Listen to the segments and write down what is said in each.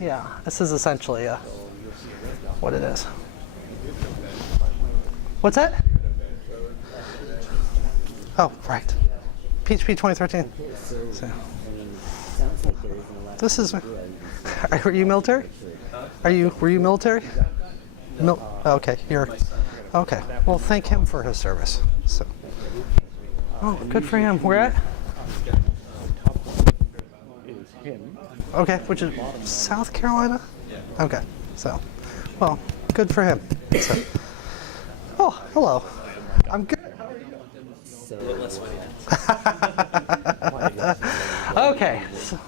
Yeah, this is essentially what it is. What's that? Oh, right. PHP 2013. So, this is. Are you military? Were you military? Okay, you're. Okay. Well, thank him for his service. So. Oh, good for him. Where at? Okay, which is South Carolina? Okay, so, well, good for him. So, oh, hello. I'm good. How are you? Okay, so,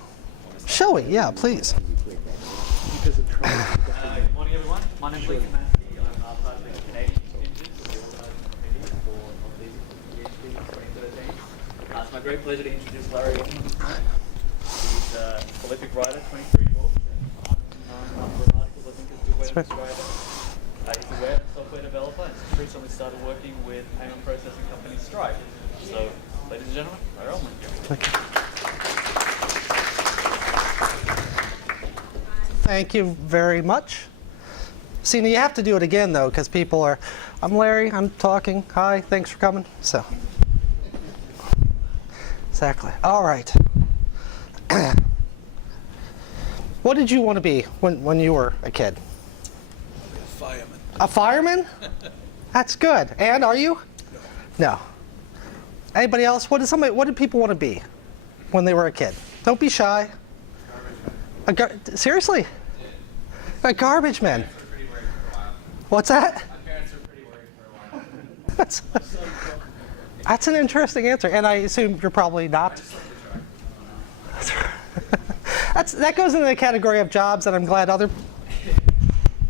shall we? Yeah, please. Good morning, everyone. My name is Lee. I'm part of the Canadian contingent for the organising committee for PHP 2013. It's my great pleasure to introduce Larry Ullman. He's a prolific writer, 23 books, and number of articles, I think is a good way to describe it. He's a web software developer and he's recently started working with payment processing company Stripe. So, ladies and gentlemen, Larry Ullman. Thank you very much. See, you have to do it again, though, because people are, I'm Larry, I'm talking, hi, thanks for coming. So, exactly. All right. What did you want to be when you were a kid? A fireman. A fireman? That's good. And are you? No. Anybody else? What did people want to be when they were a kid? Don't be shy. Seriously? A garbage man. What's that? My parents were pretty worried for a while. That's an interesting answer, and I assume you're probably not. That goes into the category of jobs that I'm glad other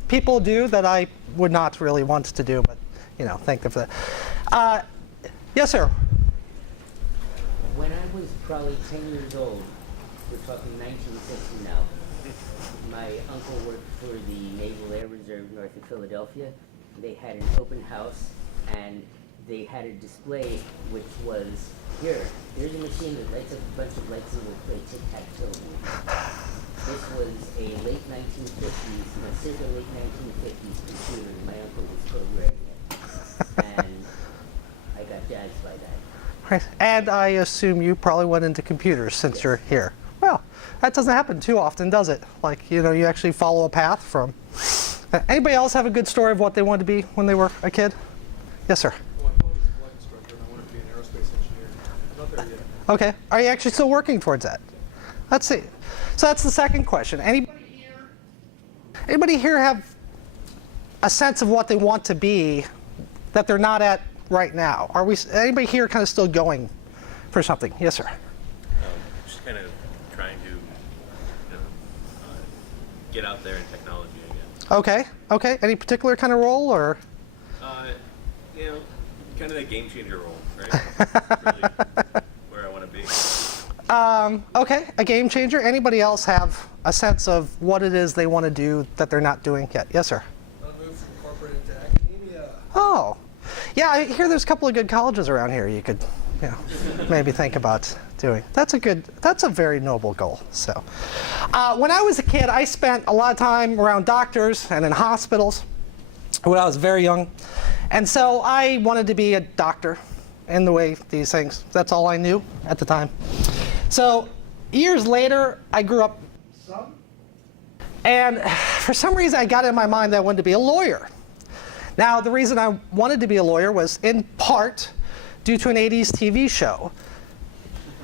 people do that I would not really want to do, but thank them for that. Yes, sir. When I was probably 10 years old, we're talking 1960 now, my uncle worked for the Naval Air Reserve north of Philadelphia. They had an open house and they had a display which was, here's a machine that lights up a bunch of lights and will play tic-tac-toe. This was a late 1950s, circa late 1950s computer, and my uncle was programming it. And I got jazzed by that. Right. And I assume you probably went into computers since you're here. Well, that doesn't happen too often, does it? Like, you actually follow a path from. Anybody else have a good story of what they wanted to be when they were a kid? Yes, sir. Well, I thought I was a flight instructor and I wanted to be an aerospace engineer. Not there yet. Okay. Are you actually still working towards that? Let's see. So that's the second question. Anybody here have a sense of what they want to be that they're not at right now? Anybody here kind of still going for something? Yes, sir. Just kind of trying to get out there in technology again. Okay. Any particular kind of role, or? Kind of that game changer role, right? Really where I want to be. Okay, a game changer. Anybody else have a sense of what it is they want to do that they're not doing yet? Yes, sir. I moved from corporate into academia. Oh, yeah. I hear there's a couple of good colleges around here. You could, maybe think about doing. That's a very noble goal. So, when I was a kid, I spent a lot of time around doctors and in hospitals when I was very young, and so I wanted to be a doctor. In the way these things, that's all I knew at the time. So years later, I grew up some, and for some reason I got in my mind that I wanted to be a lawyer. Now the reason I wanted to be a lawyer was in part due to an 80s TV show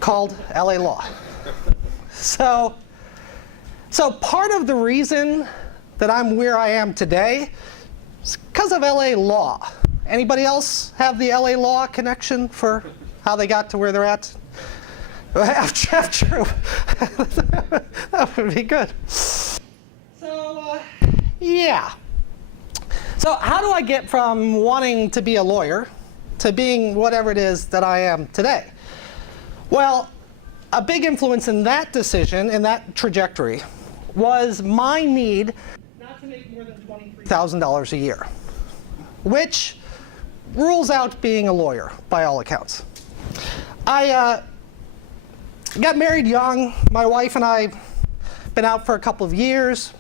called LA Law. So part of the reason that I'm where I am today is because of LA Law. Anybody else have the LA Law connection for how they got to where they're at? True. That would be good. So, yeah. So how do I get from wanting to be a lawyer to being whatever it is that I am today? Well, a big influence in that decision, in that trajectory, was my need not to make more than $23,000 a year, which rules out being a lawyer by all accounts. I got married young. My wife and I been out for a couple of years.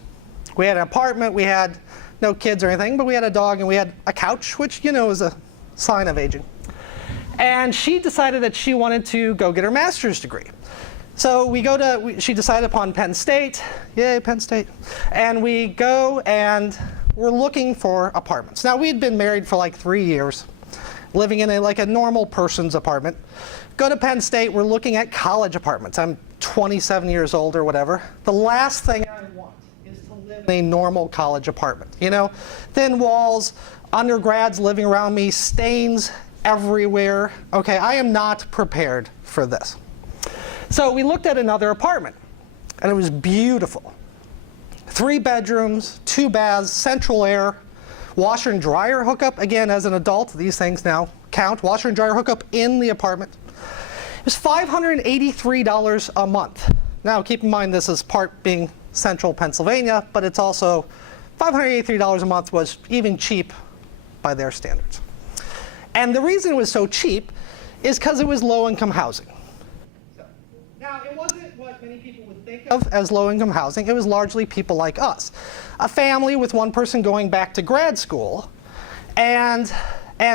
We had an apartment, we had no kids or anything, but we had a dog and we had a couch, which, you know, is a sign of aging. And she decided that she wanted to go get her master's degree. So she decided upon Penn State, yay, Penn State. And we go and we're looking for apartments. Now, we had been married for like 3 years, living in a normal person's apartment. Go to Penn State, we're looking at college apartments. I'm 27 years old or whatever. The last thing I want is to live in a normal college apartment. You know, thin walls, undergrads living around me, stains everywhere. Okay, I am not prepared for this. So we looked at another apartment, and it was beautiful. 3 bedrooms, 2 baths, central air, washer and dryer hookup. Again, as an adult, these things now count. Washer and dryer hookup in the apartment. It was $583 a month. Now, keep in mind this is part being central Pennsylvania, but it's also $583 a month was even cheap by their standards. And the reason it was so cheap is because it was low-income housing. Now, it wasn't what many people would think of as low-income housing. It was largely people like us. A family with one person going back to grad school. And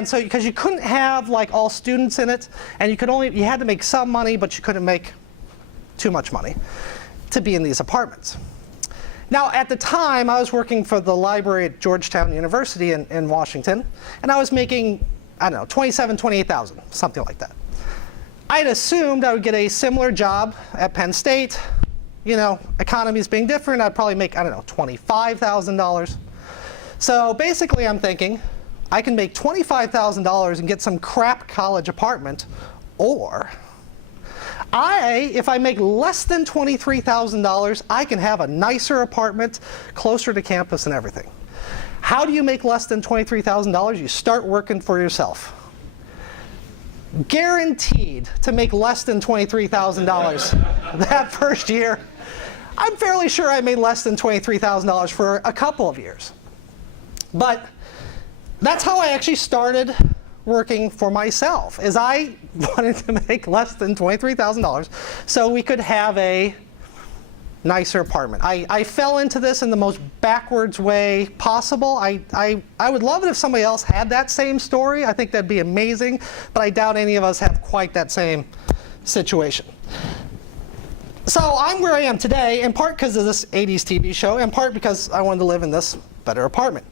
so, because you couldn't have like all students in it, and you had to make some money, but you couldn't make too much money to be in these apartments. Now, at the time, I was working for the library at Georgetown University in Washington, and I was making, I don't know, $27,000, $28,000, something like that. I had assumed I would get a similar job at Penn State. You know, economies being different, I'd probably make, I don't know, $25,000. So basically I'm thinking, I can make $25,000 and get some crap college apartment, or if I make less than $23,000, I can have a nicer apartment closer to campus and everything. How do you make less than $23,000? You start working for yourself. Guaranteed to make less than $23,000 that first year. I'm fairly sure I made less than $23,000 for a couple of years. But that's how I actually started working for myself, is I wanted to make less than $23,000 so we could have a nicer apartment. I fell into this in the most backwards way possible. I would love it if somebody else had that same story. I think that'd be amazing, but I doubt any of us have quite that same situation. So I'm where I am today, in part because of this 80s TV show, in part because I wanted to live in this better apartment.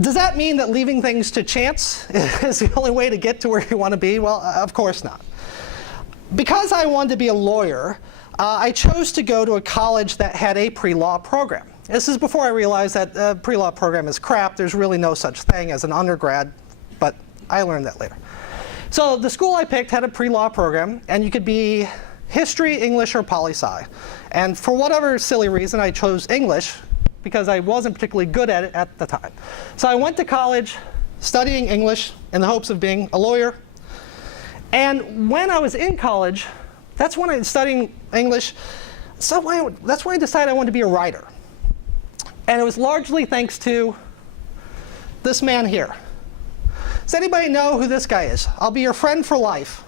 Does that mean that leaving things to chance is the only way to get to where you want to be? Well, of course not. Because I wanted to be a lawyer, I chose to go to a college that had a pre-law program. This is before I realized that a pre-law program is crap. There's really no such thing as an undergrad, but I learned that later. So the school I picked had a pre-law program, and you could be history, English, or poli-sci. And for whatever silly reason, I chose English because I wasn't particularly good at it at the time. So I went to college studying English in the hopes of being a lawyer. And when I was in college, that's when I was studying English. That's when I decided I wanted to be a writer. And it was largely thanks to this man here. Does anybody know who this guy is? I'll be your friend for life.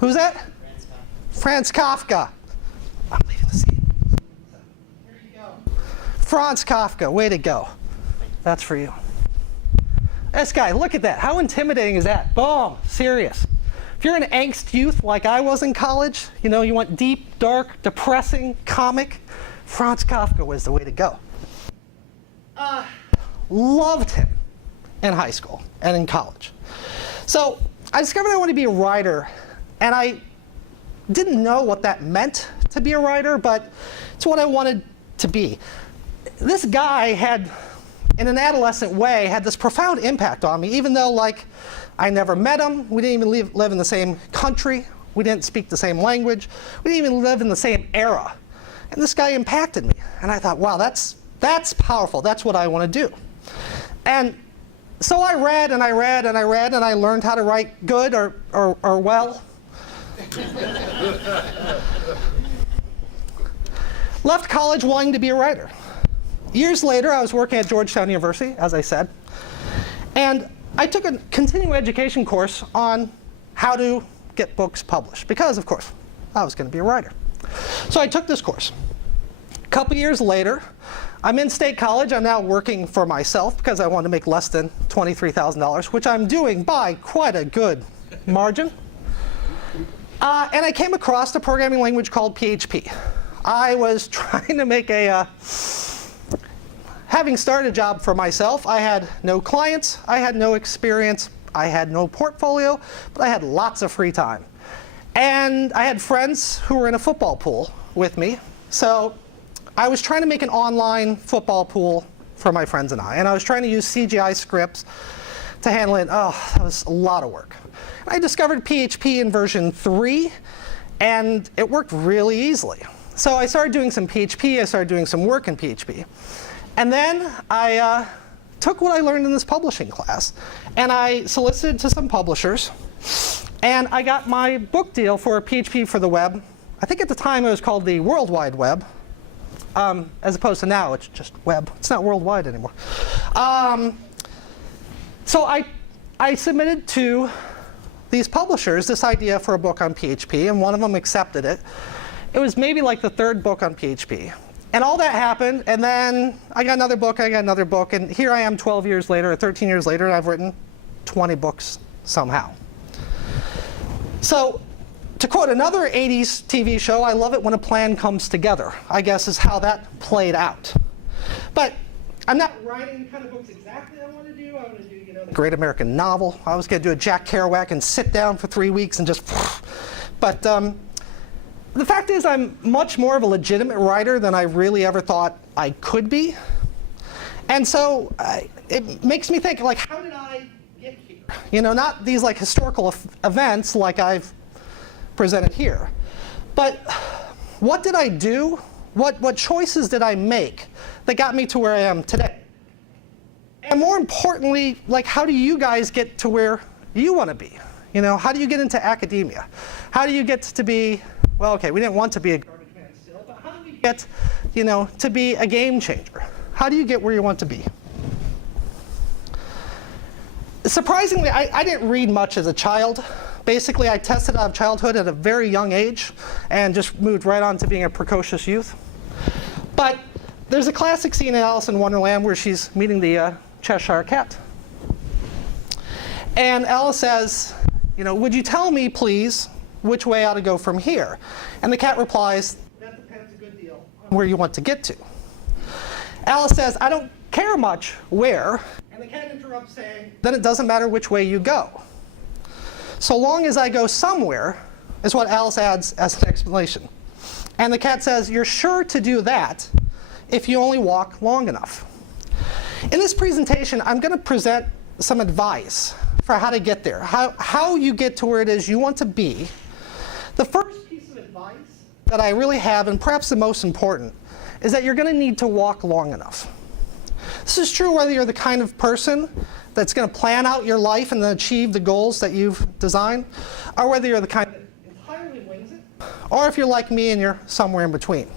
Who's that? Franz Kafka. I'm leaving the seat. Here you go. Franz Kafka, way to go. That's for you. This guy, look at that. How intimidating is that? Boom, serious. If you're an angst youth like I was in college, you know, you want deep, dark, depressing, comic, Franz Kafka was the way to go. Loved him in high school and in college. So I discovered I wanted to be a writer, and I didn't know what that meant to be a writer, but it's what I wanted to be. This guy had, in an adolescent way, had this profound impact on me, even though, like, I never met him. We didn't even live in the same country. We didn't speak the same language. We didn't even live in the same era. And this guy impacted me. And I thought, wow, that's powerful. That's what I want to do. And so I read and I read and I read, and I learned how to write good or well. Left college wanting to be a writer. Years later, I was working at Georgetown University, as I said, and I took a continuing education course on how to get books published, because, of course, I was going to be a writer. So I took this course. couple years later, I'm in State College. I'm now working for myself because I want to make less than $23,000, which I'm doing by quite a good margin. And I came across a programming language called PHP. I was trying to make having started a job for myself, I had no clients, I had no experience, I had no portfolio, but I had lots of free time. And I had friends who were in a football pool with me. So I was trying to make an online football pool for my friends and I was trying to use CGI scripts to handle it. Oh, that was a lot of work. I discovered PHP in version 3, and it worked really easily. So I started doing some PHP, I started doing some work in PHP. And then I took what I learned in this publishing class, and I solicited to some publishers, and I got my book deal for PHP for the web. I think at the time it was called the World Wide Web, as opposed to now it's just web. It's not worldwide anymore. So I submitted to these publishers this idea for a book on PHP, and one of them accepted it. It was maybe like the third book on PHP. And all that happened, and then I got another book, and here I am 12 years later, or 13 years later, and I've written 20 books somehow. So, to quote another 80s TV show, I love it when a plan comes together, I guess is how that played out. But I'm not writing the kind of books exactly I want to do. I want to do, the great American novel. I was going to do a Jack Kerouac and sit down for 3 weeks and just, but the fact is I'm much more of a legitimate writer than I really ever thought I could be. And so it makes me think, like, how did I get here? Not these like historical events like I've presented here. But what did I do? What choices did I make that got me to where I am today? And more importantly, like, how do you guys get to where you want to be? How do you get into academia? How do you get to be, well, okay, we didn't want to be a garbage man still, but how do you get, to be a game changer? How do you get where you want to be? Surprisingly, I didn't read much as a child. Basically, I tested out of childhood at a very young age and just moved right on to being a precocious youth. But there's a classic scene in Alice in Wonderland where she's meeting the Cheshire Cat. And Alice says, would you tell me, please, which way I ought to go from here? And the cat replies, that depends a good deal on where you want to get to. Alice says, I don't care much where. And the cat interrupts saying, then it doesn't matter which way you go. So long as I go somewhere, is what Alice adds as an explanation. And the cat says, you're sure to do that if you only walk long enough. In this presentation, I'm going to present some advice for how to get there, how you get to where it is you want to be. The first piece of advice that I really have, and perhaps the most important, is that you're going to need to walk long enough. This is true whether you're the kind of person that's going to plan out your life and then achieve the goals that you've designed, or whether you're the kind that entirely wings it, or if you're like me and you're somewhere in between.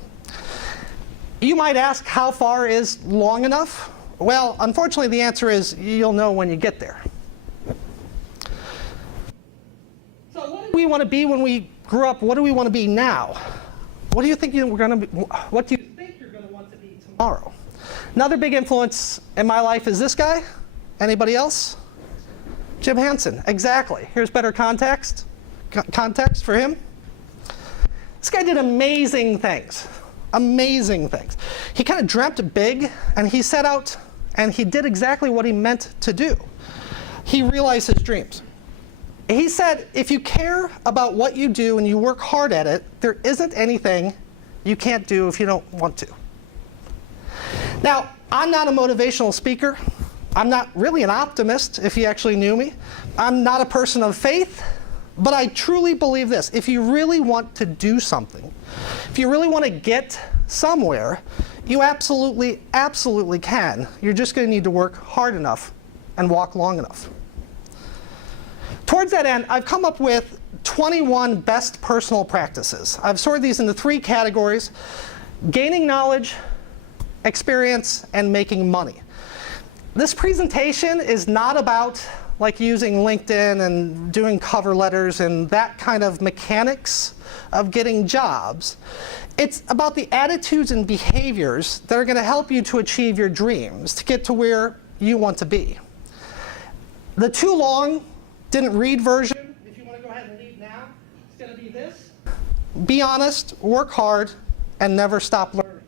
You might ask, how far is long enough? Well, unfortunately, the answer is you'll know when you get there. So what do we want to be when we grew up? What do we want to be now? What do you think we're going to be? What do you think you're going to want to be tomorrow? Another big influence in my life is this guy. Anybody else? Jim Henson. Exactly. Here's better context for him. This guy did amazing things. Amazing things. He kind of dreamt big, and he set out and he did exactly what he meant to do. He realized his dreams. He said, if you care about what you do and you work hard at it, there isn't anything you can't do if you don't want to. Now, I'm not a motivational speaker. I'm not really an optimist, if you actually knew me. I'm not a person of faith, but I truly believe this. If you really want to do something, if you really want to get somewhere, you absolutely, absolutely can. You're just going to need to work hard enough and walk long enough. Towards that end, I've come up with 21 best personal practices. I've sorted these into 3 categories: gaining knowledge, experience, and making money. This presentation is not about like using LinkedIn and doing cover letters and that kind of mechanics of getting jobs. It's about the attitudes and behaviors that are going to help you to achieve your dreams, to get to where you want to be. The too long, didn't read version, if you want to go ahead and leave now, it's going to be this. Be honest, work hard, and never stop learning.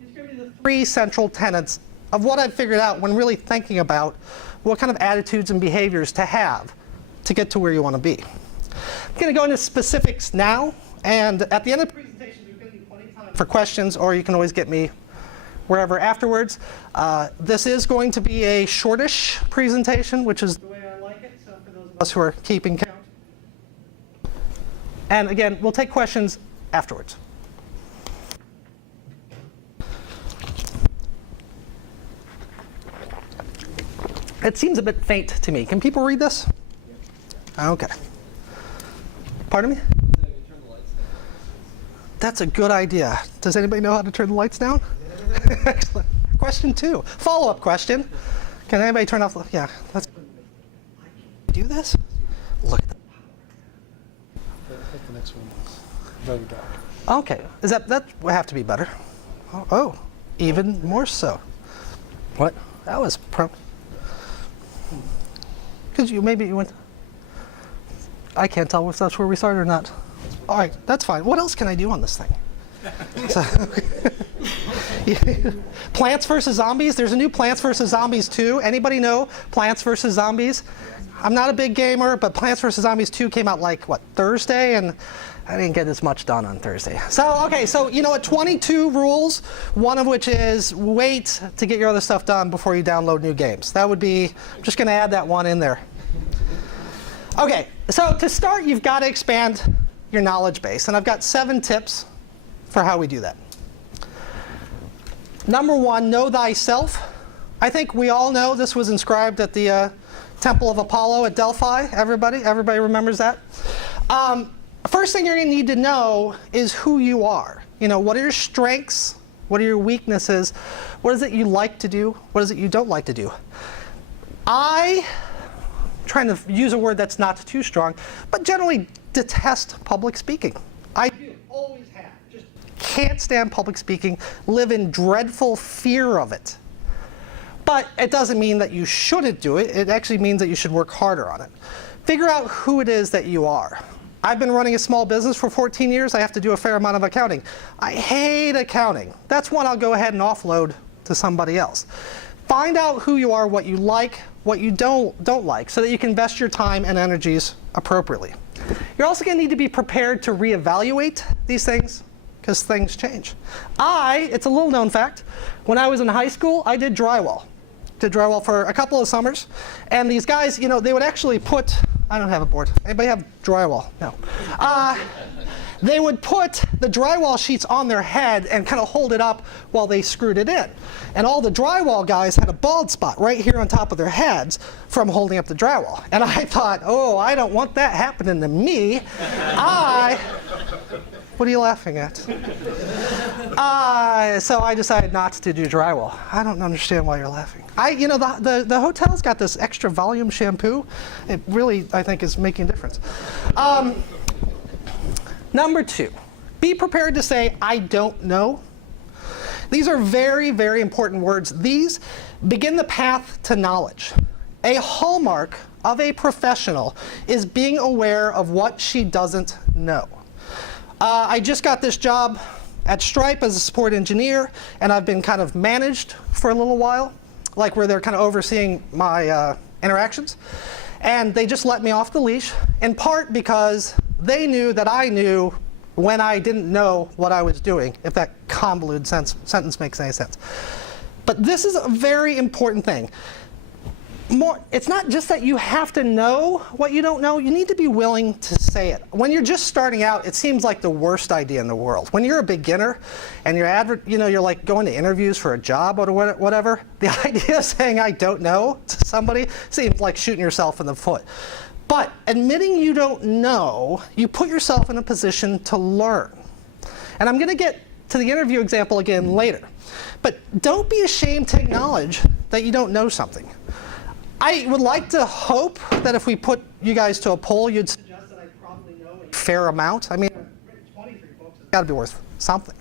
These are going to be the 3 central tenets of what I've figured out when really thinking about what kind of attitudes and behaviors to have to get to where you want to be. I'm going to go into specifics now, and at the end of the presentation, there's going to be plenty of time for questions, or you can always get me wherever afterwards. This is going to be a shortish presentation, which is the way I like it, so for those of us who are keeping count. And again, we'll take questions afterwards. It seems a bit faint to me. Can people read this? Okay. Pardon me? That's a good idea. Does anybody know how to turn the lights down? Excellent. Question 2. Follow-up question. Can anybody turn off the... Yeah. Let's do this. Look at the... Hit the next one. Very dark. Okay. Is that would have to be better. Oh, even more so. What? That was... Because you went... I can't tell if that's where we started or not. All right, that's fine. What else can I do on this thing? So, Plants vs. Zombies. There's a new Plants vs. Zombies 2. Anybody know Plants vs. Zombies? I'm not a big gamer, but Plants vs. Zombies 2 came out like, what, Thursday? And I didn't get as much done on Thursday. So, okay, so you know what, 22 rules, one of which is wait to get your other stuff done before you download new games. That would be, I'm just going to add that one in there. Okay, so to start, you've got to expand your knowledge base. And I've got 7 tips for how we do that. Number 1, know thyself. I think we all know this was inscribed at the Temple of Apollo at Delphi. Everybody remembers that? First thing you're going to need to know is who you are. You know, what are your strengths? What are your weaknesses? What is it you like to do? What is it you don't like to do? I'm trying to use a word that's not too strong, but generally detest public speaking. I do, always have. Just can't stand public speaking, live in dreadful fear of it. But it doesn't mean that you shouldn't do it. It actually means that you should work harder on it. Figure out who it is that you are. I've been running a small business for 14 years. I have to do a fair amount of accounting. I hate accounting. That's one I'll go ahead and offload to somebody else. Find out who you are, what you like, what you don't like, so that you can invest your time and energies appropriately. You're also going to need to be prepared to reevaluate these things, because things change. It's a little known fact, when I was in high school, I did drywall. Did drywall for a couple of summers. And these guys, you know, they would actually put, I don't have a board. Anybody have drywall? No. They would put the drywall sheets on their head and kind of hold it up while they screwed it in. And all the drywall guys had a bald spot right here on top of their heads from holding up the drywall. And I thought, oh, I don't want that happening to me. What are you laughing at? So I decided not to do drywall. I don't understand why you're laughing. You know, the hotel's got this extra volume shampoo. It really, I think, is making a difference. Number 2, be prepared to say, I don't know. These are very, very important words. These begin the path to knowledge. A hallmark of a professional is being aware of what she doesn't know. I just got this job at Stripe as a support engineer, and I've been kind of managed for a little while, like where they're kind of overseeing my interactions. And they just let me off the leash, in part because they knew that I knew when I didn't know what I was doing, if that convoluted sentence makes any sense. But this is a very important thing. It's not just that you have to know what you don't know, you need to be willing to say it. When you're just starting out, it seems like the worst idea in the world. When you're a beginner and you're like going to interviews for a job or whatever, the idea of saying I don't know to somebody seems like shooting yourself in the foot. But admitting you don't know, you put yourself in a position to learn. And I'm going to get to the interview example again later. But don't be ashamed to acknowledge that you don't know something. I would like to hope that if we put you guys to a poll, you'd suggest that I probably know a fair amount. I mean, I've written 23 books. It's got to be worth something.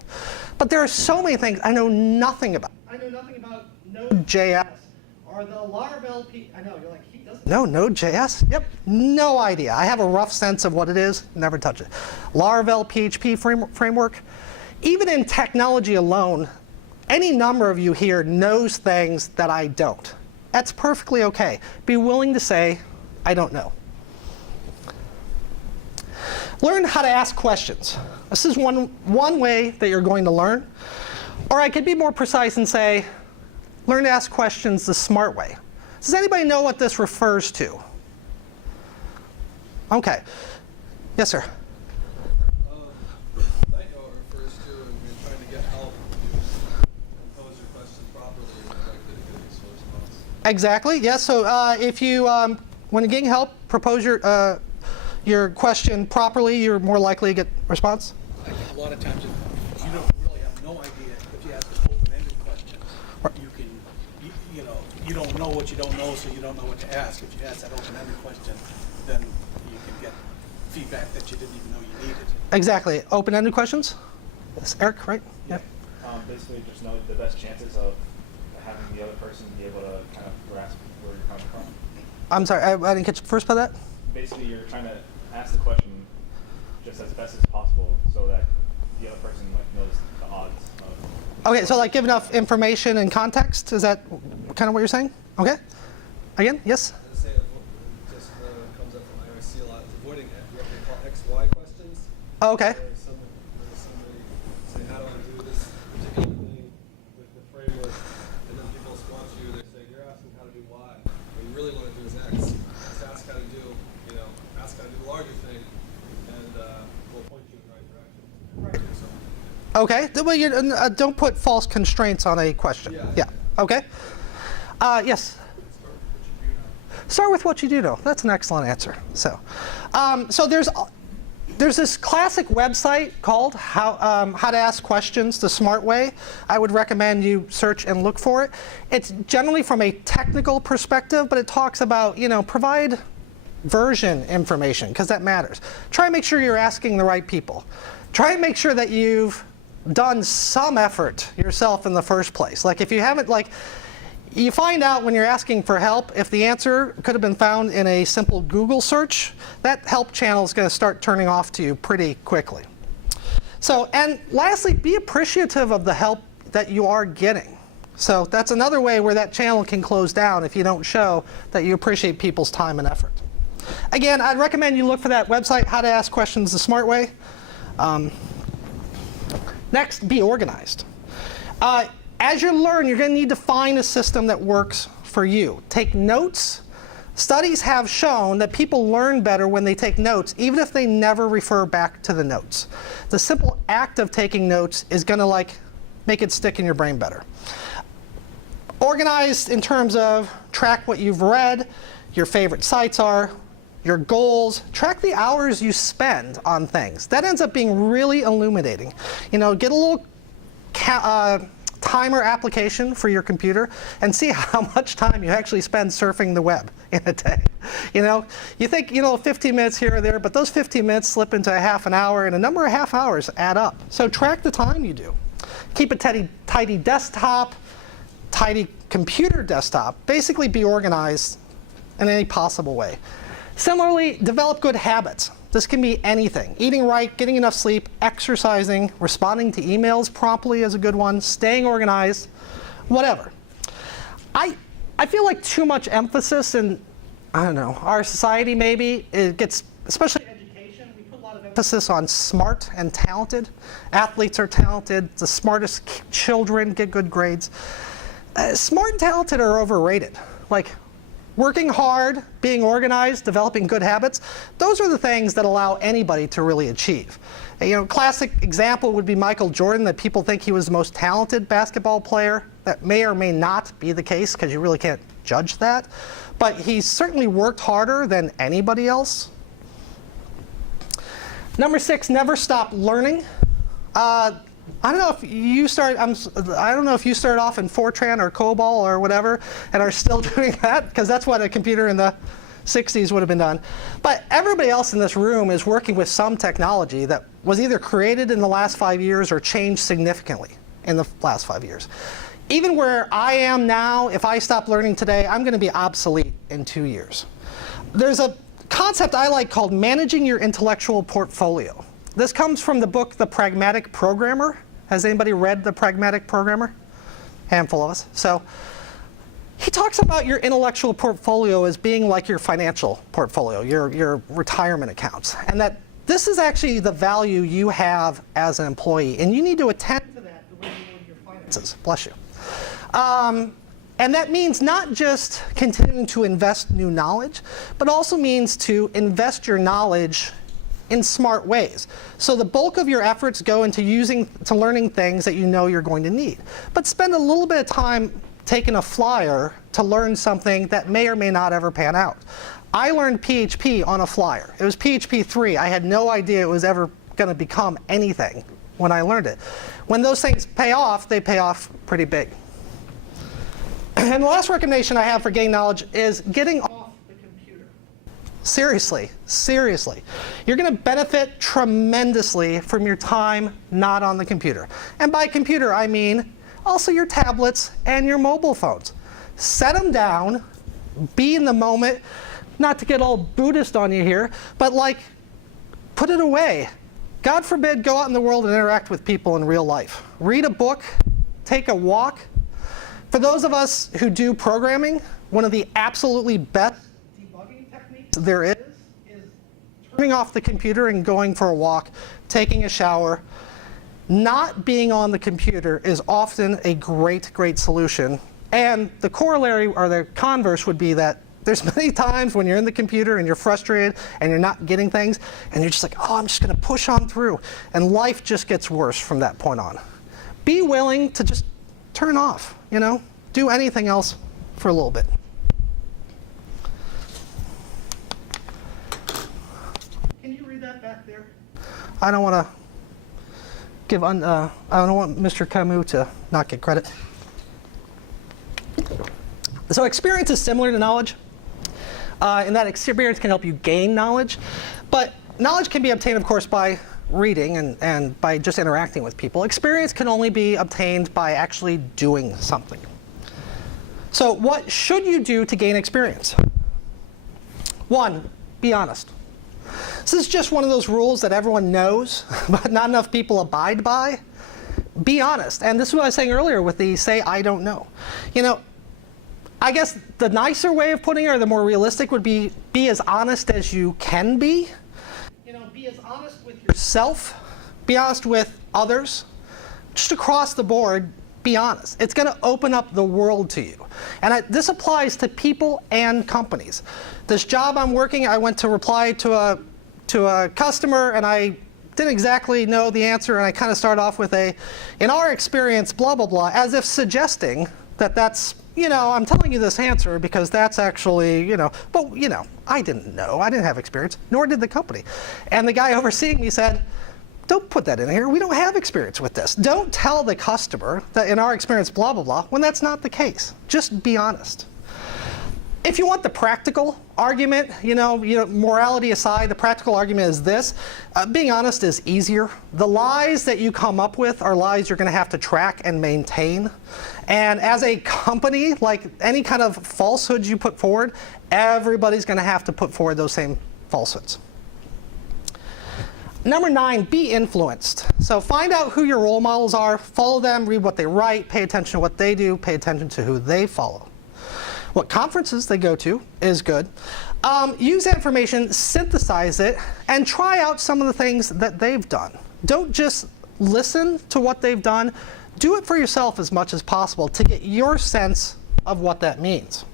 But there are so many things I know nothing about. I know nothing about Node.js or the Laravel P. I know, you're like, he doesn't know Node.js? Yep, no idea. I have a rough sense of what it is, never touch it. Laravel PHP framework. Even in technology alone, any number of you here knows things that I don't. That's perfectly okay. Be willing to say, I don't know. Learn how to ask questions. This is one way that you're going to learn. Or I could be more precise and say, learn to ask questions the smart way. Does anybody know what this refers to? OK. Yes, sir? I know what it refers to, and you're trying to get help and pose your question properly, and likely to get a useful response. Exactly. Yes. So if you, when you're getting help, propose your question properly, you're more likely to get response. I think a lot of times if you don't really have no idea, if you ask an open-ended question, you can, you don't know what you don't know, so you don't know what to ask. If you ask that open-ended question, then you can get feedback that you didn't even know you needed. Exactly. Open-ended questions? Yes, Eric, right? Yeah. Basically, just know the best chances of having the other person be able to kind of grasp where you're coming from. I'm sorry, I didn't catch the first part of that. Basically, you're trying to ask the question just as best as possible so that the other person knows the odds of. OK, so give enough information and context? Is that kind of what you're saying? OK. Again, yes? I say it just comes up from I see a lot. It's avoiding what they call XY questions. Oh, OK. Where somebody say, how do I do this particular thing with the framework? And then people respond to you, they say, you're asking how to do Y. What you really want to do is X. Just ask how to do, ask how to do the larger thing, and we'll point you in the right direction. So, OK. Well, don't put false constraints on a question. Yeah. OK. Yes? Start with what you do know. That's an excellent answer. So there's this classic website called How to Ask Questions the Smart Way. I would recommend you search and look for it. It's generally from a technical perspective, but it talks about, provide version information, because that matters. Try and make sure you're asking the right people. Try and make sure that you've done some effort yourself in the first place. If you haven't, you find out when you're asking for help, if the answer could have been found in a simple Google search, that help channel is going to start turning off to you pretty quickly. So, and lastly, be appreciative of the help that you are getting. So that's another way where that channel can close down if you don't show that you appreciate people's time and effort. Again, I'd recommend you look for that website, How to Ask Questions the Smart Way. Next, be organized. As you learn, you're going to need to find a system that works for you. Take notes. Studies have shown that people learn better when they take notes, even if they never refer back to the notes. The simple act of taking notes is going to make it stick in your brain better. Organized in terms of track what you've read, your favorite sites are, your goals, track the hours you spend on things. That ends up being really illuminating. Get a little timer application for your computer and see how much time you actually spend surfing the web in a day. You think 15 minutes here or there, but those 15 minutes slip into a half an hour, and a number of half hours add up. So track the time you do. Keep a tidy desktop, tidy computer desktop. Basically be organized in any possible way. Similarly, develop good habits. This can be anything. Eating right, getting enough sleep, exercising, responding to emails promptly is a good one, staying organized, whatever. I feel like too much emphasis in, our society maybe, it gets, especially in education, we put a lot of emphasis on smart and talented. Athletes are talented. The smartest children get good grades. Smart and talented are overrated. Working hard, being organized, developing good habits, those are the things that allow anybody to really achieve. Classic example would be Michael Jordan, that people think he was the most talented basketball player. That may or may not be the case, because you really can't judge that. But he certainly worked harder than anybody else. Number 6, never stop learning. I don't know if you started off in Fortran or COBOL or whatever and are still doing that, because that's what a computer in the 60s would have been done. But everybody else in this room is working with some technology that was either created in the last 5 years or changed significantly in the last 5 years. Even where I am now, if I stop learning today, I'm going to be obsolete in 2 years. There's a concept I like called managing your intellectual portfolio. This comes from the book, The Pragmatic Programmer. Has anybody read The Pragmatic Programmer? Handful of us. So he talks about your intellectual portfolio as being like your financial portfolio, your retirement accounts, and that this is actually the value you have as an employee, and you need to attend to that the way you would your finances. Bless you. And that means not just continuing to invest new knowledge, but also means to invest your knowledge in smart ways. So the bulk of your efforts go into learning things that you know you're going to need. But spend a little bit of time taking a flyer to learn something that may or may not ever pan out. I learned PHP on a flyer. It was PHP 3. I had no idea it was ever going to become anything when I learned it. When those things pay off, they pay off pretty big. And the last recommendation I have for gaining knowledge is getting off the computer. Seriously, seriously. You're going to benefit tremendously from your time not on the computer. And by computer, I mean also your tablets and your mobile phones. Set them down, be in the moment, not to get all Buddhist on you here, but like, put it away. God forbid, go out in the world and interact with people in real life. Read a book, take a walk. For those of us who do programming, one of the absolutely best debugging techniques there is turning off the computer and going for a walk, taking a shower. Not being on the computer is often a great, great solution. And the corollary, or the converse, would be that there's many times when you're in the computer and you're frustrated and you're not getting things, and you're just like, oh, I'm just going to push on through. And life just gets worse from that point on. Be willing to just turn off, you know? Do anything else for a little bit. Can you read that back there? I don't want to give, I don't want Mr. Camus to not get credit. So experience is similar to knowledge, in that experience can help you gain knowledge, but knowledge can be obtained, of course, by reading and by just interacting with people. Experience can only be obtained by actually doing something. So what should you do to gain experience? 1, be honest. This is just one of those rules that everyone knows, but not enough people abide by. Be honest. And this is what I was saying earlier with the say, I don't know. You know, I guess the nicer way of putting it, or the more realistic, would be as honest as you can be. You know, be as honest with yourself, be honest with others. Just across the board, be honest. It's going to open up the world to you. And this applies to people and companies. This job I'm working, I went to reply to a customer, and I didn't exactly know the answer, and I kind of started off with in our experience, blah, blah, blah, as if suggesting that that's, you know, I'm telling you this answer because that's actually, you know, but, you know, I didn't know. I didn't have experience, nor did the company. And the guy overseeing me said, don't put that in here. We don't have experience with this. Don't tell the customer that in our experience, blah, blah, blah, when that's not the case. Just be honest. If you want the practical argument, you know, morality aside, the practical argument is this. Being honest is easier. The lies that you come up with are lies you're going to have to track and maintain. And as a company, like any kind of falsehoods you put forward, everybody's going to have to put forward those same falsehoods. Number 9, be influenced. So find out who your role models are, follow them, read what they write, pay attention to what they do, pay attention to who they follow. What conferences they go to is good. Use that information, synthesize it, and try out some of the things that they've done. Don't just listen to what they've done. Do it for yourself as much as possible to get your sense of what that means.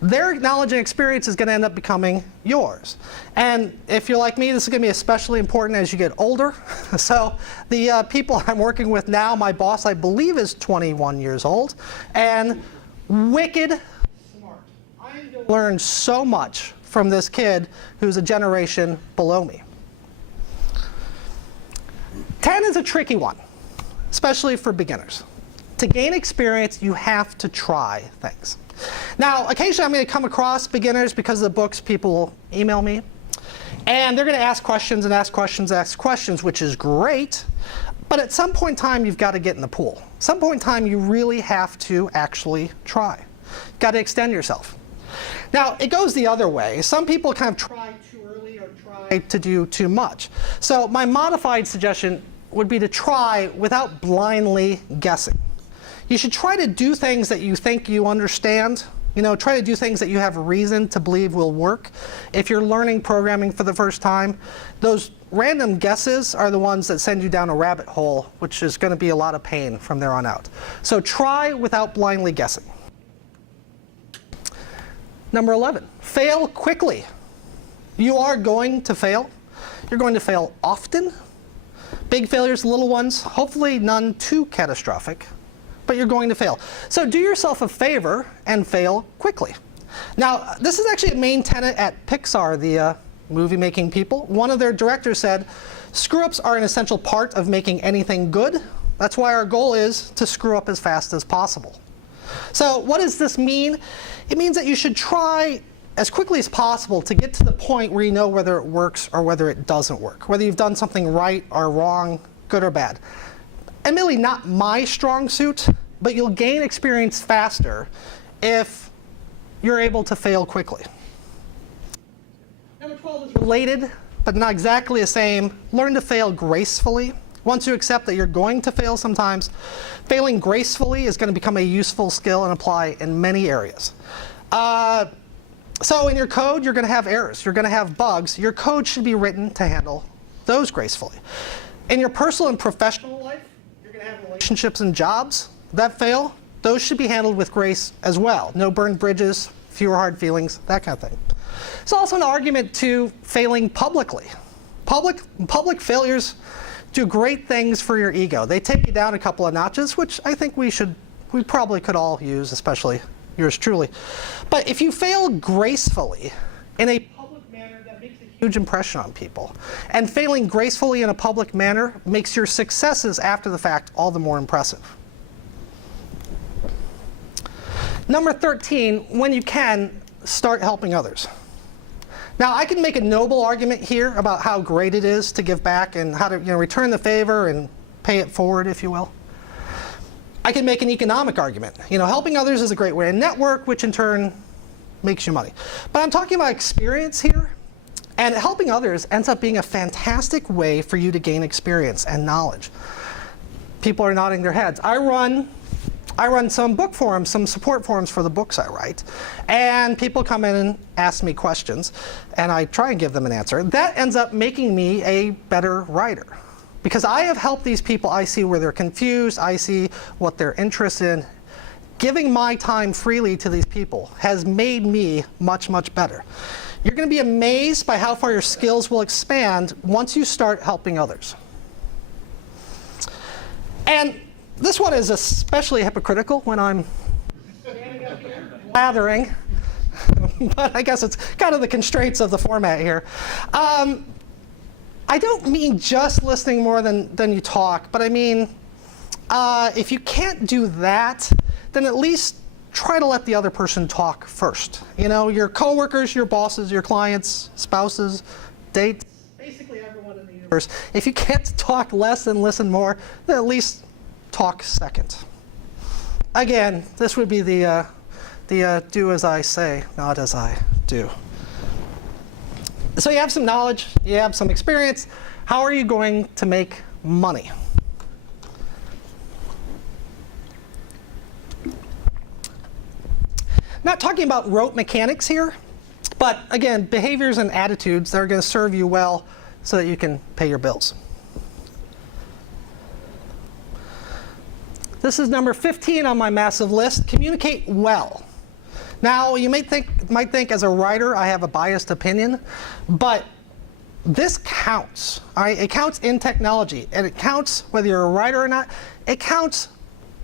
Their knowledge and experience is going to end up becoming yours. And if you're like me, this is going to be especially important as you get older. So the people I'm working with now, my boss, I believe, is 21 years old, and wicked smart. I'm going to learn so much from this kid who's a generation below me. 10 is a tricky one, especially for beginners. To gain experience, you have to try things. Now, occasionally I'm going to come across beginners because of the books. People will email me. And they're going to ask questions and ask questions and ask questions, which is great. But at some point in time, you've got to get in the pool. Some point in time, you really have to actually try. You've got to extend yourself. Now, it goes the other way. Some people kind of try too early or try to do too much. So my modified suggestion would be to try without blindly guessing. You should try to do things that you think you understand. Try to do things that you have reason to believe will work. If you're learning programming for the first time, those random guesses are the ones that send you down a rabbit hole, which is going to be a lot of pain from there on out. So try without blindly guessing. Number 11, fail quickly. You are going to fail. You're going to fail often. Big failures, little ones, hopefully none too catastrophic, but you're going to fail. So do yourself a favor and fail quickly. Now, this is actually a main tenet at Pixar, the movie-making people. One of their directors said, screw-ups are an essential part of making anything good. That's why our goal is to screw up as fast as possible. So what does this mean? It means that you should try as quickly as possible to get to the point where you know whether it works or whether it doesn't work, whether you've done something right or wrong, good or bad. Admittedly, not my strong suit, but you'll gain experience faster if you're able to fail quickly. Number 12 is related, but not exactly the same. Learn to fail gracefully. Once you accept that you're going to fail sometimes, failing gracefully is going to become a useful skill and apply in many areas. So in your code, you're going to have errors. You're going to have bugs. Your code should be written to handle those gracefully. In your personal and professional life, you're going to have relationships and jobs that fail. Those should be handled with grace as well. No burned bridges, fewer hard feelings, that kind of thing. It's also an argument to failing publicly. Public failures do great things for your ego. They take you down a couple of notches, which I think we probably could all use, especially yours truly. But if you fail gracefully in a public manner, that makes a huge impression on people. And failing gracefully in a public manner makes your successes after the fact all the more impressive. Number 13, when you can, start helping others. Now, I can make a noble argument here about how great it is to give back and how to return the favor and pay it forward, if you will. I can make an economic argument. Helping others is a great way to network, which in turn makes you money. But I'm talking about experience here. And helping others ends up being a fantastic way for you to gain experience and knowledge. People are nodding their heads. I run some book forums, some support forums for the books I write. And people come in and ask me questions, and I try and give them an answer. That ends up making me a better writer. Because I have helped these people, I see where they're confused, I see what they're interested in. Giving my time freely to these people has made me much, much better. You're going to be amazed by how far your skills will expand once you start helping others. And this one is especially hypocritical when I'm standing up here blathering, but I guess it's kind of the constraints of the format here. I don't mean just listening more than you talk, but I mean, if you can't do that, then at least try to let the other person talk first. Your coworkers, your bosses, your clients, spouses, dates, basically everyone in the universe. If you can't talk less and listen more, then at least talk second. Again, this would be the do as I say, not as I do. So you have some knowledge, you have some experience. How are you going to make money? Not talking about rote mechanics here, but again, behaviors and attitudes that are going to serve you well so that you can pay your bills. This is number 15 on my massive list. Communicate well. Now, you might think as a writer I have a biased opinion, but this counts. All right? It counts in technology, and it counts whether you're a writer or not. It counts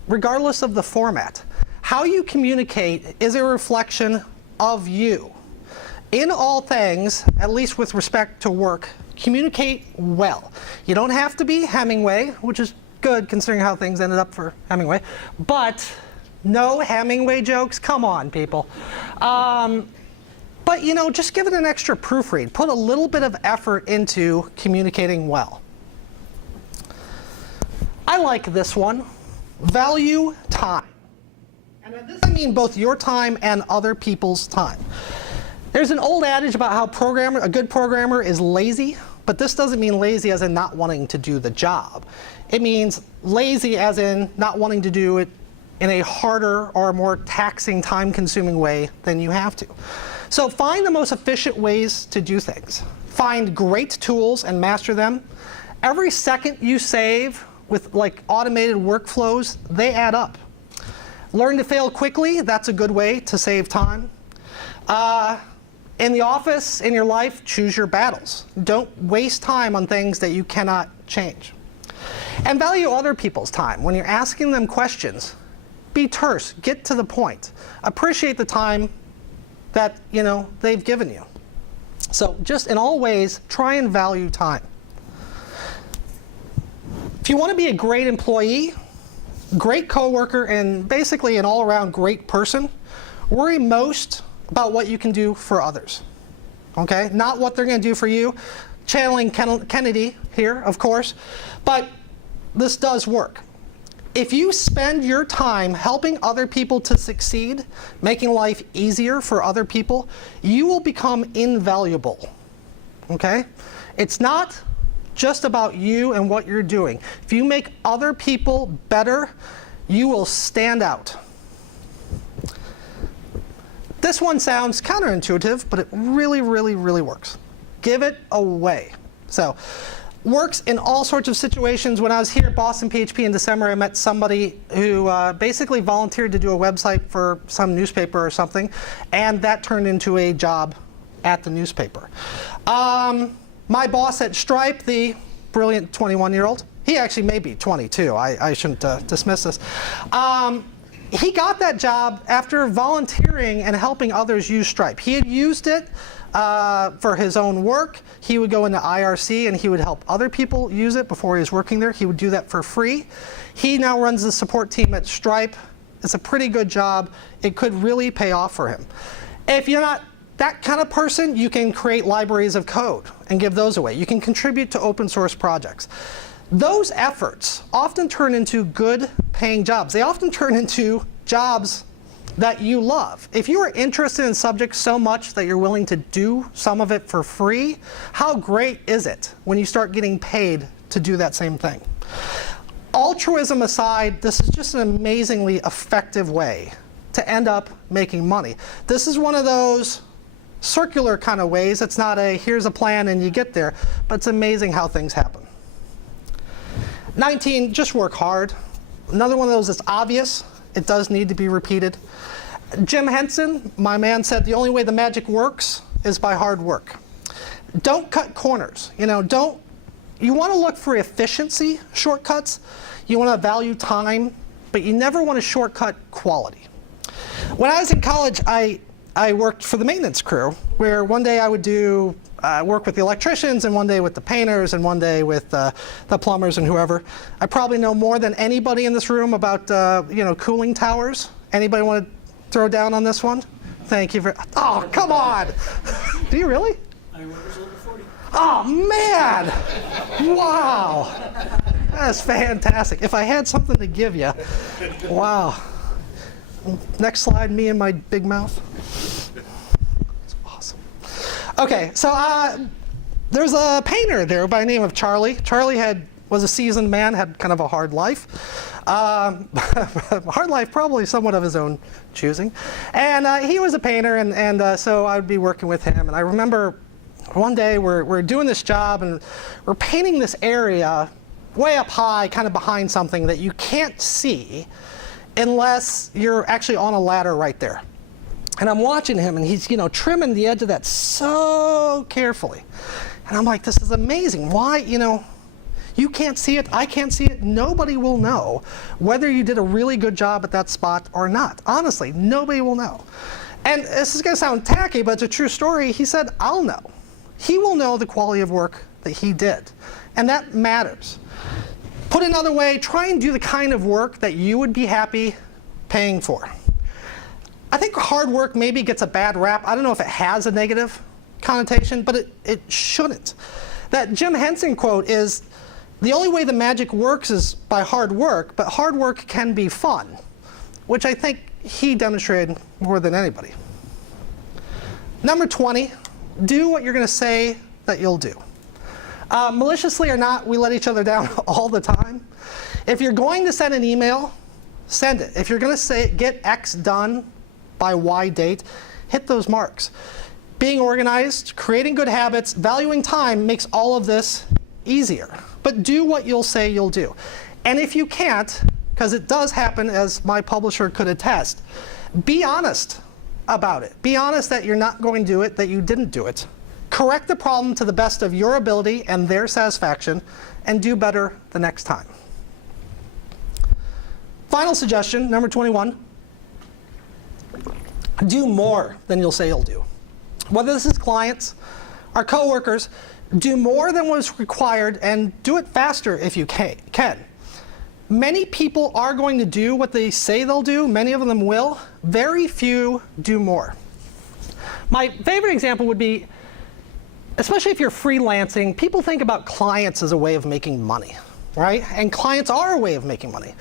regardless of the format. How you communicate is a reflection of you. In all things, at least with respect to work, communicate well. You don't have to be Hemingway, which is good considering how things ended up for Hemingway. But no Hemingway jokes? Come on, people. But just give it an extra proofread. Put a little bit of effort into communicating well. I like this one. Value time. And by this I mean both your time and other people's time. There's an old adage about how a good programmer is lazy, but this doesn't mean lazy as in not wanting to do the job. It means lazy as in not wanting to do it in a harder or more taxing, time-consuming way than you have to. So find the most efficient ways to do things. Find great tools and master them. Every second you save with automated workflows, they add up. Learn to fail quickly. That's a good way to save time. In the office, in your life, choose your battles. Don't waste time on things that you cannot change. And value other people's time. When you're asking them questions, be terse, get to the point. Appreciate the time that they've given you. So just in all ways, try and value time. If you want to be a great employee, great coworker, and basically an all-around great person, worry most about what you can do for others. Okay? Not what they're going to do for you. Channeling Kennedy here, of course. But this does work. If you spend your time helping other people to succeed, making life easier for other people, you will become invaluable. Okay? It's not just about you and what you're doing. If you make other people better, you will stand out. This one sounds counterintuitive, but it really, really, really works. Give it away. So, works in all sorts of situations. When I was here at Boston PHP in December, I met somebody who basically volunteered to do a website for some newspaper or something, and that turned into a job at the newspaper. My boss at Stripe, the brilliant 21-year-old, he actually may be 22, I shouldn't dismiss this. He got that job after volunteering and helping others use Stripe. He had used it for his own work. He would go into IRC and he would help other people use it before he was working there. He would do that for free. He now runs the support team at Stripe. It's a pretty good job. It could really pay off for him. If you're not that kind of person, you can create libraries of code and give those away. You can contribute to open source projects. Those efforts often turn into good paying jobs. They often turn into jobs that you love. If you are interested in subjects so much that you're willing to do some of it for free, how great is it when you start getting paid to do that same thing? Altruism aside, this is just an amazingly effective way to end up making money. This is one of those circular kind of ways. It's not a here's a plan and you get there, but it's amazing how things happen. 19, just work hard. Another one of those that's obvious. It does need to be repeated. Jim Henson, my man, said the only way the magic works is by hard work. Don't cut corners. You want to look for efficiency shortcuts. You want to value time, but you never want to shortcut quality. When I was in college, I worked for the maintenance crew, where one day I would do work with the electricians, and one day with the painters, and one day with the plumbers and whoever. I probably know more than anybody in this room about cooling towers. Anybody want to throw down on this one? Thank you for. Oh, come on! Do you really? I work as over 40. Oh man! Wow, that's fantastic. If I had something to give you, wow. Next slide, me and my big mouth. It's awesome. Okay, so there's a painter there by the name of Charlie. Charlie was a seasoned man, had kind of a hard life. Hard life, probably somewhat of his own choosing. And he was a painter, and so I would be working with him. And I remember one day we're doing this job, and we're painting this area way up high, kind of behind something that you can't see unless you're actually on a ladder right there. And I'm watching him, and he's trimming the edge of that so carefully. And I'm like, this is amazing. Why, you can't see it, I can't see it, nobody will know whether you did a really good job at that spot or not. Honestly, nobody will know. And this is going to sound tacky, but it's a true story. He said, I'll know. He will know the quality of work that he did. And that matters. Put another way, try and do the kind of work that you would be happy paying for. I think hard work maybe gets a bad rap. I don't know if it has a negative connotation, but it shouldn't. That Jim Henson quote is, the only way the magic works is by hard work, but hard work can be fun, which I think he demonstrated more than anybody. Number 20, do what you're going to say that you'll do. Maliciously or not, we let each other down all the time. If you're going to send an email, send it. If you're going to say get X done by Y date, hit those marks. Being organized, creating good habits, valuing time makes all of this easier. But do what you'll say you'll do. And if you can't, because it does happen, as my publisher could attest, be honest about it. Be honest that you're not going to do it, that you didn't do it. Correct the problem to the best of your ability and their satisfaction, and do better the next time. Final suggestion, number 21. Do more than you'll say you'll do. Whether this is clients or coworkers, do more than was required and do it faster if you can. Many people are going to do what they say they'll do. Many of them will. Very few do more. My favorite example would be, especially if you're freelancing, people think about clients as a way of making money, right? And clients are a way of making money.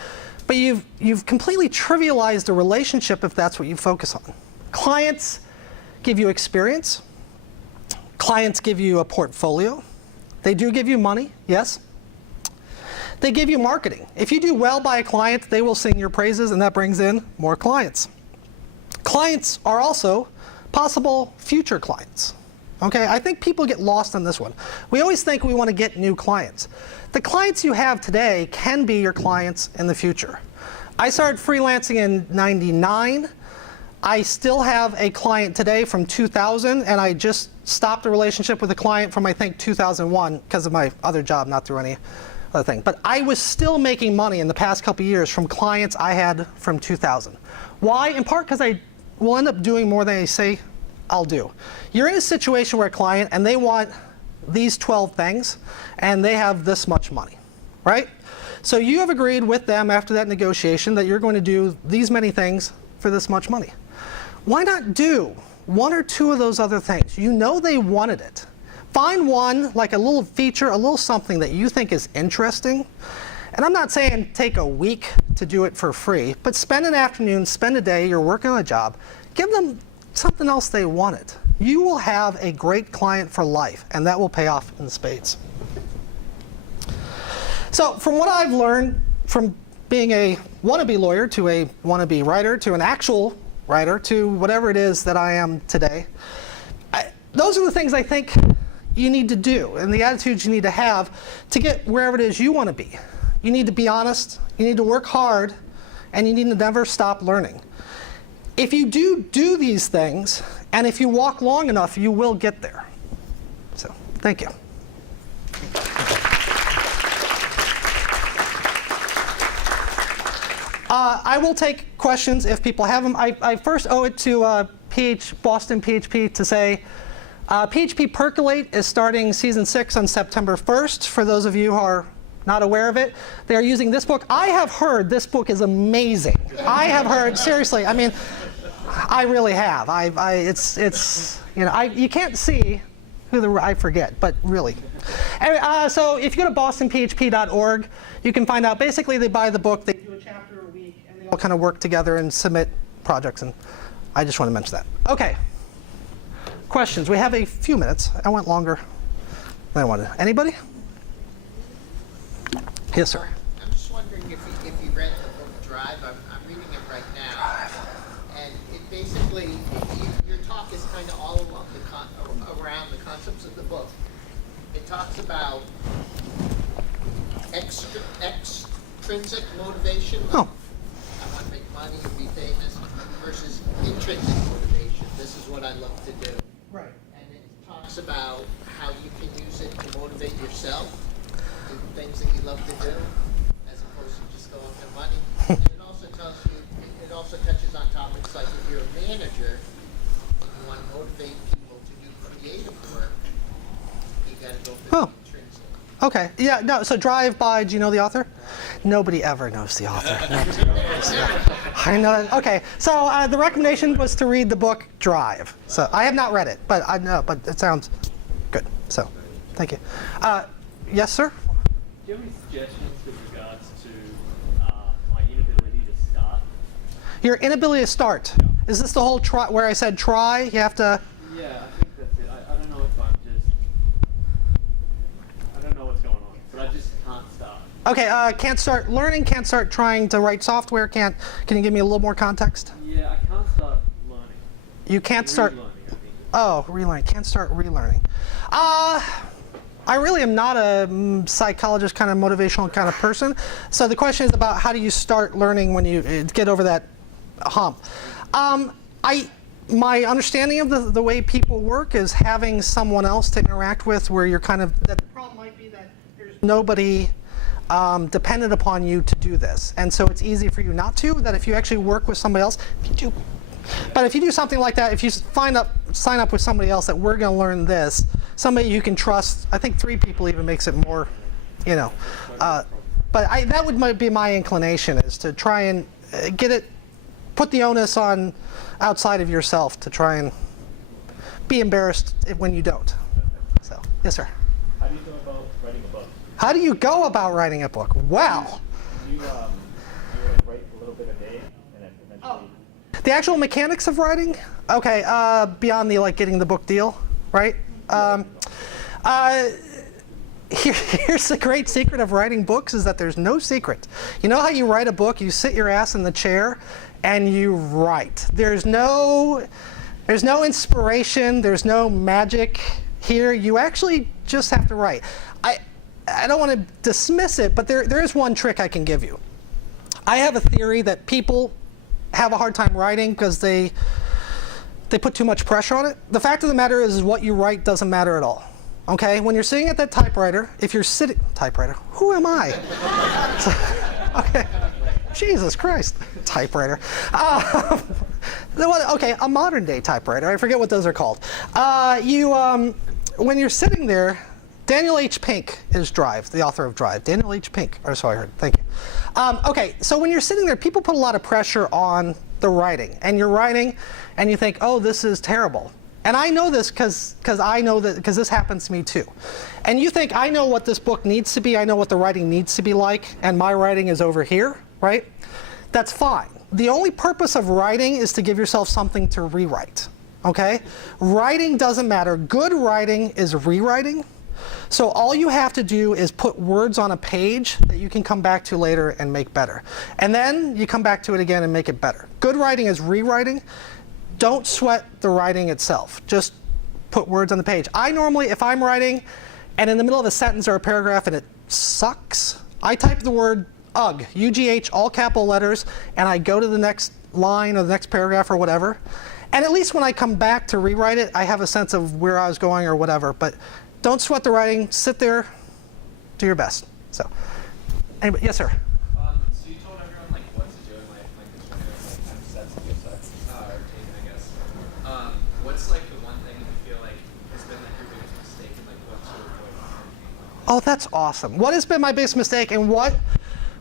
But you've completely trivialized the relationship if that's what you focus on. Clients give you experience. Clients give you a portfolio. They do give you money, yes. They give you marketing. If you do well by a client, they will sing your praises, and that brings in more clients. Clients are also possible future clients. Okay, I think people get lost on this one. We always think we want to get new clients. The clients you have today can be your clients in the future. I started freelancing in '99. I still have a client today from 2000, and I just stopped a relationship with a client from, I think, 2001 because of my other job, not through any other thing. But I was still making money in the past couple years from clients I had from 2000. Why? In part because I will end up doing more than I say I'll do. You're in a situation where a client, and they want these 12 things, and they have this much money, right? So you have agreed with them after that negotiation that you're going to do these many things for this much money. Why not do one or two of those other things? You know they wanted it. Find one, like a little feature, a little something that you think is interesting. And I'm not saying take a week to do it for free, but spend an afternoon, spend a day, you're working on a job, give them something else they wanted. You will have a great client for life, and that will pay off in spades. So from what I've learned from being a wannabe lawyer to a wannabe writer to an actual writer to whatever it is that I am today, those are the things I think you need to do and the attitudes you need to have to get wherever it is you want to be. You need to be honest, you need to work hard, and you need to never stop learning. If you do these things, and if you walk long enough, you will get there. So, thank you. I will take questions if people have them. I first owe it to Boston PHP to say, PHP Percolate is starting season 6 on September 1st. For those of you who are not aware of it, they're using this book. I have heard this book is amazing. I have heard, seriously, I mean, I really have. It's you know, you can't see who I forget, but really. Anyway, so if you go to bostonphp.org, you can find out, basically they buy the book, they do a chapter a week, and they all kind of work together and submit projects, and I just want to mention that. Okay. Questions? We have a few minutes. I went longer than I wanted. Anybody? Yes, sir. I'm just wondering if you read the book Drive. I'm reading it right now. Drive. And it basically, your talk is kind of all along around the concepts of the book. It talks about extrinsic motivation. Oh. I want to make money and be famous, versus intrinsic motivation. This is what I love to do. Right. And it talks about how you can use it to motivate yourself, do things that you love to do, as opposed to just going for money. And it also tells you, it also touches on topics like if you're a manager and you want to motivate people to do creative work, you got to go for the intrinsic. Okay. Yeah. No. So Drive by. Do you know the author? Nobody ever knows the author. Nobody knows the author. I know. Okay. So the recommendation was to read the book Drive. So I have not read it, but I know. But it sounds good. So, thank you. Yes, sir. Do you have any suggestions with regards to my inability to start? Your inability to start. Is this the whole try where I said try? You have to. Yeah, I think that's it. I don't know if I'm just. I don't know what's going on, but I just can't start. Okay. Can't start learning. Can't start trying to write software. Can't. Can you give me a little more context? Yeah, I can't start learning. You can't start. Relearning, I think. Oh, relearning. Can't start relearning. I really am not a psychologist kind of motivational kind of person. So the question is about how do you start learning when you get over that hump. My understanding of the way people work is having someone else to interact with where you're kind of, that the problem might be that there's nobody dependent upon you to do this. And so it's easy for you not to, that if you actually work with somebody else, but if you do something like that, if you sign up with somebody else that we're going to learn this, somebody you can trust, I think 3 people even makes it more, you know. But that would be my inclination, is to try and put the onus on outside of yourself to try and be embarrassed when you don't. So, yes, sir. How do you go about writing a book? How do you go about writing a book? Wow. You write a little bit a day, and then eventually. The actual mechanics of writing? Okay, beyond the getting the book deal, right? Here's the great secret of writing books, is that there's no secret. You know how you write a book? You sit your ass in the chair and you write. There's no inspiration, there's no magic here. You actually just have to write. I don't want to dismiss it, but there is one trick I can give you. I have a theory that people have a hard time writing because they put too much pressure on it. The fact of the matter is what you write doesn't matter at all. Okay? When you're sitting at that typewriter, if you're sitting... Typewriter? Who am I? Okay. Jesus Christ. Typewriter. Okay, a modern day typewriter. I forget what those are called. When you're sitting there, Daniel H. Pink is Drive, the author of Drive. Daniel H. Pink, or so I heard. Thank you. Okay, so when you're sitting there, people put a lot of pressure on the writing. And you're writing, and you think, oh, this is terrible. And I know this because this happens to me too. And you think, I know what this book needs to be, I know what the writing needs to be like, and my writing is over here, right? That's fine. The only purpose of writing is to give yourself something to rewrite, okay? Writing doesn't matter. Good writing is rewriting. So all you have to do is put words on a page that you can come back to later and make better. And then you come back to it again and make it better. Good writing is rewriting. Don't sweat the writing itself. Just put words on the page. I normally, if I'm writing and in the middle of a sentence or a paragraph and it sucks, I type the word UGH, U-G-H, all capital letters, and I go to the next line or the next paragraph or whatever. And at least when I come back to rewrite it, I have a sense of where I was going or whatever. But don't sweat the writing. Sit there, do your best. So, anybody, yes, sir. So you told everyone what to do and this kind of sets the routine, I guess. What's the one thing that you feel has been your biggest mistake and what to avoid? Oh, that's awesome. What has been my biggest mistake and what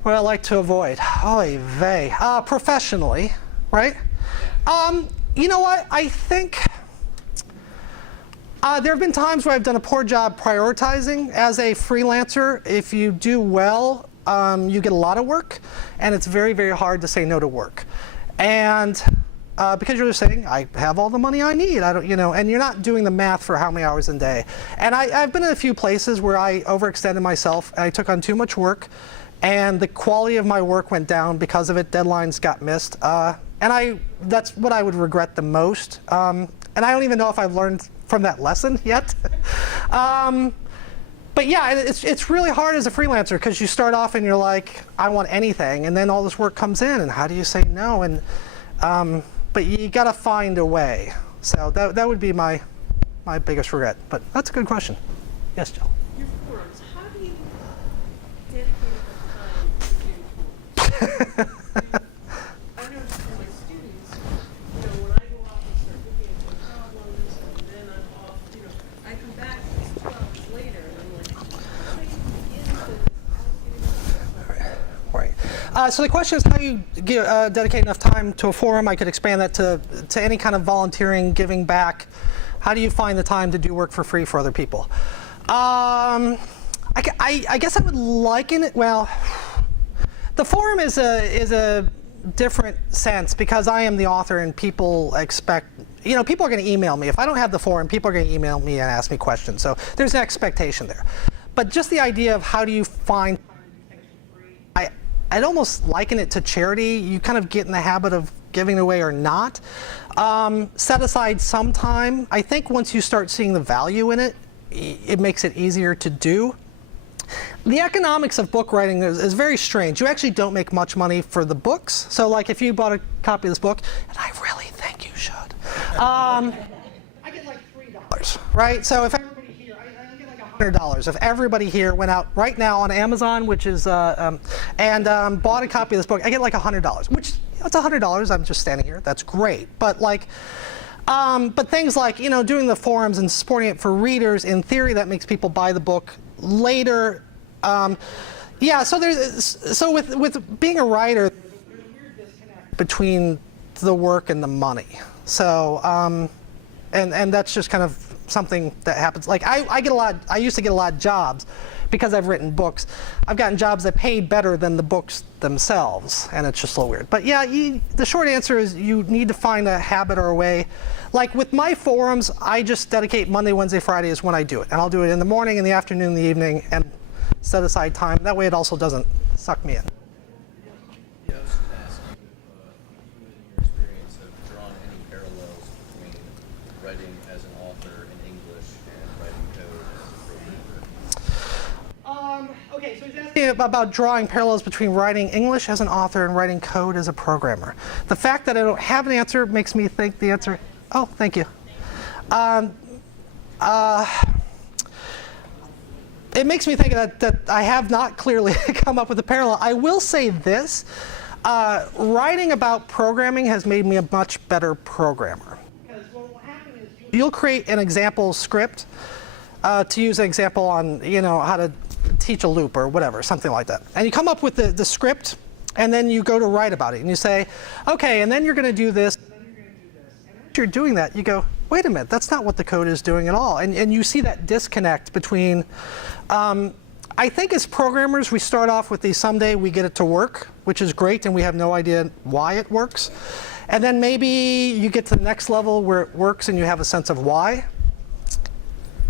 would I like to avoid? Oy vey. Professionally, right? You know what? I think there have been times where I've done a poor job prioritizing. As a freelancer, if you do well, you get a lot of work, and it's very, very hard to say no to work. And because you're just saying, I have all the money I need, and you're not doing the math for how many hours a day. And I've been in a few places where I overextended myself, and I took on too much work, and the quality of my work went down because of it. Deadlines got missed. And that's what I would regret the most. And I don't even know if I've learned from that lesson yet. But yeah, it's really hard as a freelancer because you start off and you're like, I want anything, and then all this work comes in, and how do you say no? And but you got to find a way. So that would be my biggest regret. But that's a good question. Yes, Jill. Your forums, how do you dedicate enough time to doing forums? I noticed for my students, when I go off and start looking at the problems, and then I'm off, I come back 2 hours later, and I'm like, what did I do So the question is, how do you dedicate enough time to a forum? I could expand that to any kind of volunteering, giving back. How do you find the time to do work for free for other people? I guess I would liken it, well, the forum is a different sense because I am the author and people expect, people are going to email me. If I don't have the forum, people are going to email me and ask me questions. So there's an expectation there. But just the idea of how do you find time to do things for free, I'd almost liken it to charity. You kind of get in the habit of giving away or not. Set aside some time. I think once you start seeing the value in it, it makes it easier to do. The economics of book writing is very strange. You actually don't make much money for the books. So like if you bought a copy of this book, and I really think you should, I get like $3, right? So if everybody here, I get like $100. If everybody here went out right now on Amazon, which is, bought a copy of this book, I get like $100, which it's $100. I'm just standing here. That's great. But like, but things like, doing the forums and supporting it for readers, in theory, that makes people buy the book later. So with being a writer, there's a weird disconnect between the work and the money. So, and that's just kind of something that happens. Like I used to get a lot of jobs because I've written books. I've gotten jobs that paid better than the books themselves, and it's just a little weird. But yeah, the short answer is you need to find a habit or a way. Like with my forums, I just dedicate Monday, Wednesday, Friday is when I do it. And I'll do it in the morning, in the afternoon, in the evening, and set aside time. That way it also doesn't suck me in. Yeah, I was just going to ask you if you in your experience have drawn any parallels between writing as an author in English and writing code as a programmer. Okay, so he's asking about drawing parallels between writing English as an author and writing code as a programmer. The fact that I don't have an answer makes me think the answer. Oh, thank you. It makes me think that I have not clearly come up with a parallel. I will say this. Writing about programming has made me a much better programmer. Because what will happen is you'll create an example script to use an example on how to teach a loop or whatever, something like that. And you come up with the script, and then you go to write about it. And you say, okay, and then you're going to do this. As you're doing that, you go, wait a minute, that's not what the code is doing at all. And you see that disconnect between, I think as programmers, we start off with the someday we get it to work, which is great, and we have no idea why it works. And then maybe you get to the next level where it works and you have a sense of why.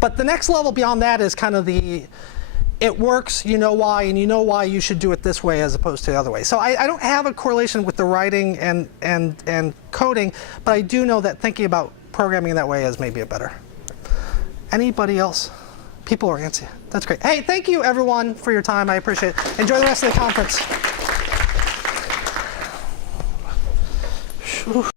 But the next level beyond that is kind of it works, you know why, and you know why you should do it this way as opposed to the other way. So I don't have a correlation with the writing and coding, but I do know that thinking about programming in that way is maybe a better. Anybody else? People are antsy. That's great. Hey, thank you everyone for your time. I appreciate it. Enjoy the rest of the conference.